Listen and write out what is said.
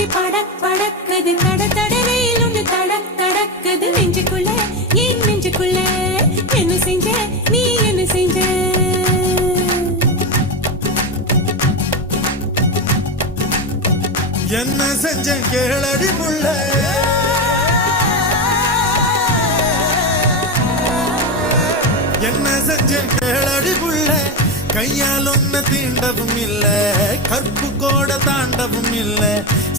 மூச்சு படக் படக்குது தட தடவையில் ஒன்று தடக் தடக்குது நெஞ்சுக்குள்ள என் நெஞ்சுக்குள்ள என்ன செஞ்ச நீ என்ன செஞ்ச என்ன செஞ்ச கேளடி புள்ள என்ன செஞ்ச கேளடி புள்ள கையால் ஒன்ன தீண்டவும் இல்ல கற்பு கோட தாண்டவும் இல்ல